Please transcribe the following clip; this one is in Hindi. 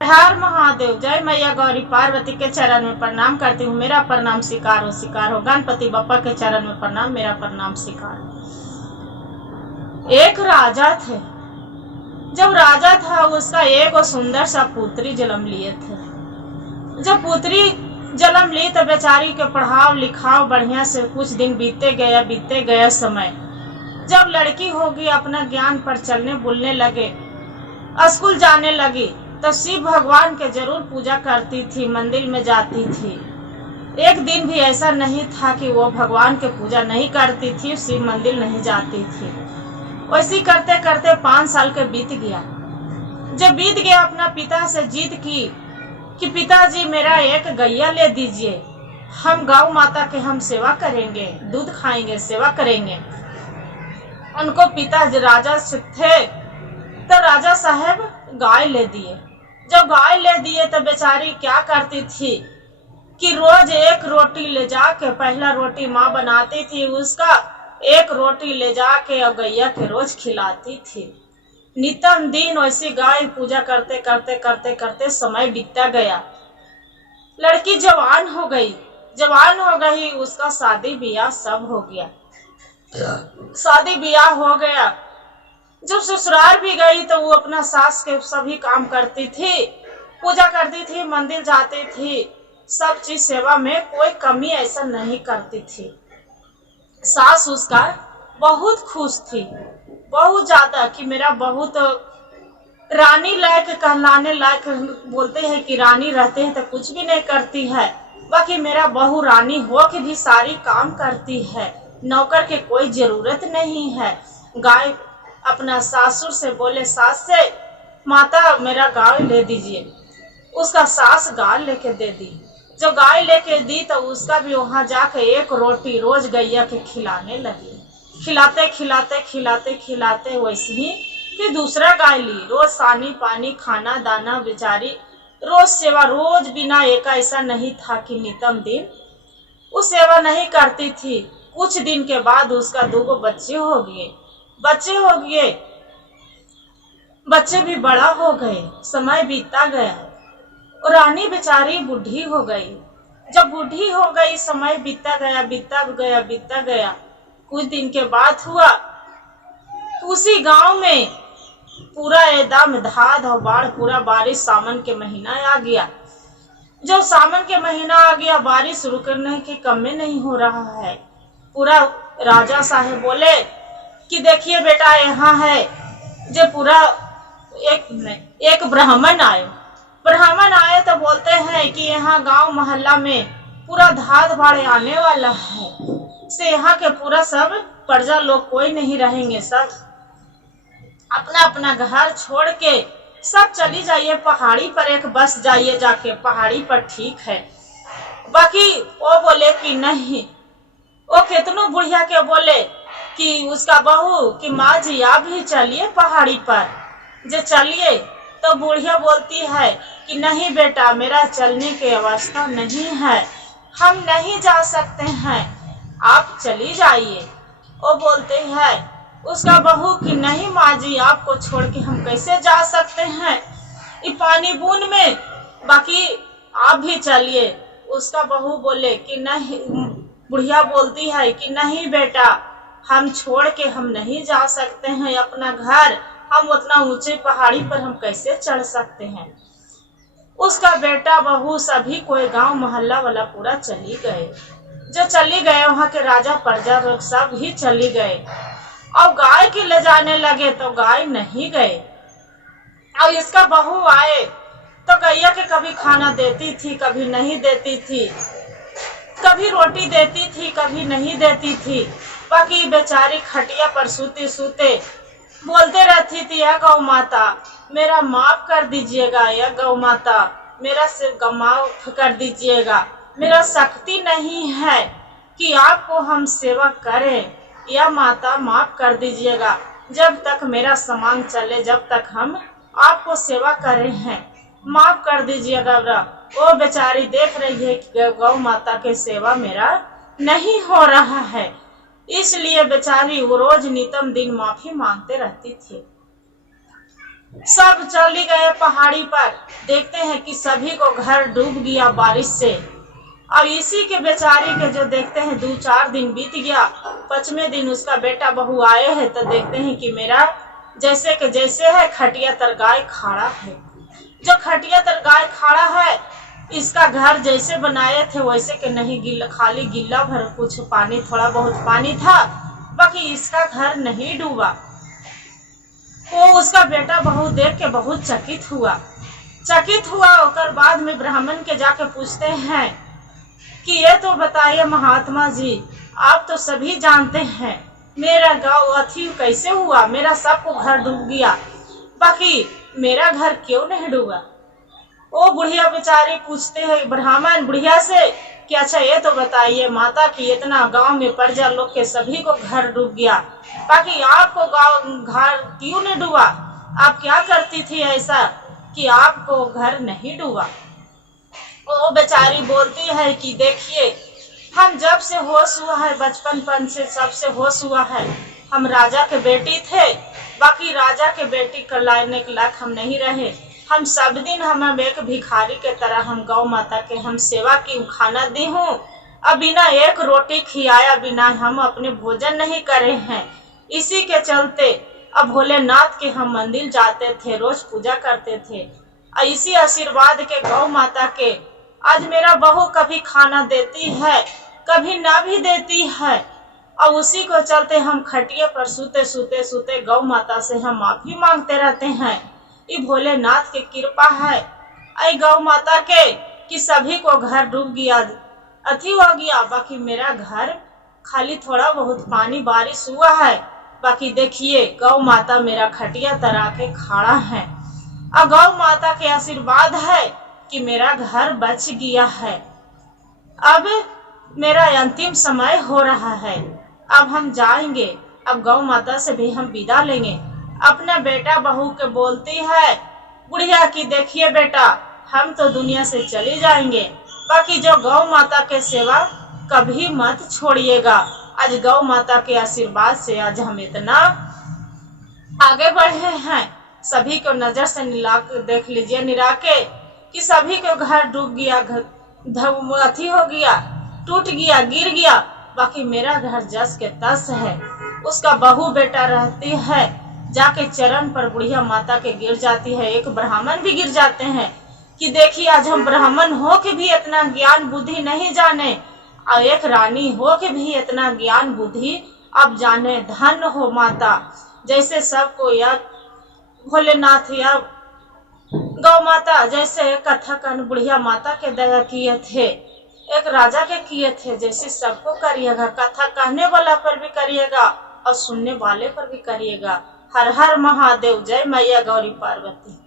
हर महादेव। जय मैया गौरी पार्वती के चरण में प्रणाम करती हूँ। मेरा प्रणाम स्वीकार हो। गणपति बप्पा के चरण में प्रणाम, मेरा प्रणाम स्वीकार हो। एक राजा थे। जब राजा था उसका एक और सुंदर सा पुत्री जन्म लिए थे। जब पुत्री जन्म ली तो बेचारी के पढ़ाव लिखाव बढ़िया से कुछ दिन बीते गया समय। जब लड़की होगी अपना ज्ञान पर चलने बोलने लगे, स्कूल जाने लगी, तो शिव भगवान के जरूर पूजा करती थी, मंदिर में जाती थी। एक दिन भी ऐसा नहीं था कि वो भगवान के पूजा नहीं करती थी, शिव मंदिर नहीं जाती थी। वैसे करते करते 5 साल के बीत गया। जब बीत गया अपना पिता से जीत की कि पिताजी मेरा एक गैया ले दीजिए, हम गौ माता के हम सेवा करेंगे, दूध खाएंगे, सेवा करेंगे। उनको पिता राजा थे तो राजा साहब गाय ले दिए। जब गाय ले दिए तो बेचारी क्या करती थी कि रोज एक रोटी ले जाके, पहला रोटी माँ बनाती थी, उसका एक रोटी ले जाके और गैया के रोज खिलाती थी। नितम दिन वैसी गाय पूजा करते करते करते करते समय बीतता गया। लड़की जवान हो गई, उसका शादी ब्याह सब हो गया। शादी ब्याह हो गया। जब ससुराल भी गई तो वो अपना सास के सभी काम करती थी, पूजा करती थी, मंदिर जाती थी, सब चीज सेवा में कोई कमी ऐसा नहीं करती थी। सास उसका बहुत खुश थी, बहुत ज्यादा, कि मेरा बहुत रानी लायक कहलाने लायक। बोलते हैं कि रानी रहते हैं तो कुछ भी नहीं करती है, बाकी मेरा बहू रानी हो के भी सारी काम करती है, नौकर के कोई जरूरत नहीं है। गाय अपना सासुर से बोले, सास से माता मेरा गाय ले दीजिए। उसका सास गाय लेके दे दी। जो गाय लेके दी तो उसका भी वहां जाके एक रोटी रोज गैया के खिलाने लगी। खिलाते खिलाते खिलाते खिलाते वैसे ही फिर दूसरा गाय ली। रोज सानी पानी खाना दाना बेचारी रोज सेवा, रोज बिना एक ऐसा नहीं था कि नितम दिन वो सेवा नहीं करती थी। कुछ दिन के बाद उसका 2 बच्चे हो गए। बच्चे भी बड़ा हो गए, समय बीतता गया और रानी बेचारी बूढ़ी हो गई। जब बूढ़ी हो गई समय बीतता गया। कुछ दिन के बाद हुआ उसी गांव में पूरा एकदम धाध और बाढ़, पूरा बारिश, सावन के महीना आ गया। जो सावन के महीना आ गया, बारिश रुकने के कम में नहीं हो रहा है। पूरा राजा साहब बोले कि देखिए बेटा, यहाँ है जो पूरा एक ब्राह्मण आए तो बोलते हैं कि यहाँ गांव मोहल्ला में पूरा धाद बाढ़ आने वाला है, से यहाँ के पूरा सब प्रजा लोग कोई नहीं रहेंगे, सब अपना अपना घर छोड़ के सब चली जाइए पहाड़ी पर, एक बस जाइए जाके पहाड़ी पर, ठीक है। बाकी वो बोले कि नहीं, वो कितनों बुढ़िया के बोले कि उसका बहू कि माँ जी आप भी चलिए पहाड़ी पर। जो चलिए तो बुढ़िया बोलती है कि नहीं बेटा, मेरा चलने की अवस्था नहीं है, हम नहीं जा सकते हैं, आप चली जाइए। वो बोलते हैं उसका बहू कि नहीं माँ जी, आपको छोड़ के हम कैसे जा सकते हैं ये पानी बूंद में, बाकी आप भी चलिए। उसका बहू बोले कि नहीं, बुढ़िया बोलती है कि नहीं बेटा, हम छोड़ के हम नहीं जा सकते हैं अपना घर, हम उतना ऊंचे पहाड़ी पर हम कैसे चढ़ सकते हैं। उसका बेटा बहू सभी कोई गांव मोहल्ला वाला पूरा चली गए। जो चली गए वहां के राजा प्रजा लोग सब ही चली गए। और गाय की ले जाने लगे तो गाय नहीं गए। और इसका बहू आए तो गैया के कभी खाना देती थी, कभी नहीं देती थी, कभी रोटी देती थी, कभी नहीं देती थी। बाकी बेचारी खटिया पर सूते सूते बोलते रहती थी, या गौ माता मेरा माफ कर दीजिएगा, या गौ माता मेरा सिर्फ माफ कर दीजिएगा, मेरा शक्ति नहीं है कि आपको हम सेवा करें, या माता माफ कर दीजिएगा, जब तक मेरा सामान चले, जब तक हम आपको सेवा करें हैं, माफ कर दीजिएगा। वो बेचारी देख रही है कि गौ माता के सेवा मेरा नहीं हो रहा है, इसलिए बेचारी वो रोज नितम दिन माफी मांगते रहती थी। सब चली गए पहाड़ी पर। देखते हैं कि सभी को घर डूब गया बारिश से। अब इसी के बेचारी के जो देखते हैं 2-4 दिन बीत गया। 5वें दिन उसका बेटा बहू आए हैं तो देखते हैं कि मेरा जैसे के जैसे है खटिया तर गाय खाड़ा है। जो खटिया तर गाय खाड़ा है, इसका घर जैसे बनाए थे वैसे के नहीं, गिल्ला खाली गिल्ला भर कुछ पानी, थोड़ा बहुत पानी था, बाकी इसका घर नहीं डूबा। वो उसका बेटा बहू देख के बहुत चकित हुआ। और बाद में ब्राह्मण के जाके पूछते हैं कि ये तो बताइए महात्मा जी, आप तो सभी जानते हैं मेरा गाँव अथी कैसे हुआ, मेरा सबको घर डूब गया, बाकी मेरा घर क्यों नहीं डूबा। वो बुढ़िया बेचारी पूछते हैं ब्राह्मण बुढ़िया से कि अच्छा ये तो बताइए माता कि इतना गांव में प्रजा लोग के सभी को घर डूब गया, बाकी आपको गांव घर क्यों नहीं डूबा, आप क्या करती थी ऐसा कि आपको घर नहीं डूबा। वो बेचारी बोलती है कि देखिए, हम जब से होश हुआ है, बचपनपन से सबसे होश हुआ है, हम राजा के बेटी थे, बाकी राजा के बेटी कहलाने के लायक हम नहीं रहे। हम सब दिन हम एक भिखारी के तरह हम गौ माता के हम सेवा की, खाना दी हूँ, अब बिना एक रोटी खिलाया बिना हम अपने भोजन नहीं करे हैं। इसी के चलते अब भोलेनाथ के हम मंदिर जाते थे, रोज पूजा करते थे। इसी आशीर्वाद के गौ माता के आज मेरा बहू कभी खाना देती है, कभी ना भी देती है, और उसी को चलते हम खटिए पर सूते गौ माता से हम माफी मांगते रहते हैं। ये भोलेनाथ की कृपा है ऐ गौ माता के कि सभी को घर डूब गया, अथी हो गया, बाकी मेरा घर खाली थोड़ा बहुत पानी बारिश हुआ है, बाकी देखिए गौ माता मेरा खटिया तरा के खड़ा है। और गौ माता के आशीर्वाद है कि मेरा घर बच गया है। अब मेरा अंतिम समय हो रहा है, अब हम जाएंगे, अब गौ माता से भी हम विदा लेंगे। अपना बेटा बहू के बोलती है बुढ़िया की देखिए बेटा, हम तो दुनिया से चले जाएंगे, बाकी जो गौ माता के सेवा कभी मत छोड़िएगा। आज गौ माता के आशीर्वाद से आज हम इतना आगे बढ़े हैं। सभी को नजर से देख लीजिए निरा के कि सभी को घर डूब गया, अथी हो गया, टूट गया, गिर गया, बाकी मेरा घर जस के तस है। उसका बहू बेटा रहती है, जाके चरण पर बुढ़िया माता के गिर जाती है। एक ब्राह्मण भी गिर जाते हैं कि देखिए आज हम ब्राह्मण हो के भी इतना ज्ञान बुद्धि नहीं जाने, और एक रानी हो के भी इतना ज्ञान बुद्धि अब जाने। धन हो माता, जैसे सबको या भोलेनाथ या गौ माता जैसे कथक बुढ़िया माता के दया किए थे, एक राजा के किए थे, जैसे सबको करिएगा। कथा कहने वाला पर भी करिएगा और सुनने वाले पर भी करिएगा। हर हर महादेव, जय मैया गौरी पार्वती।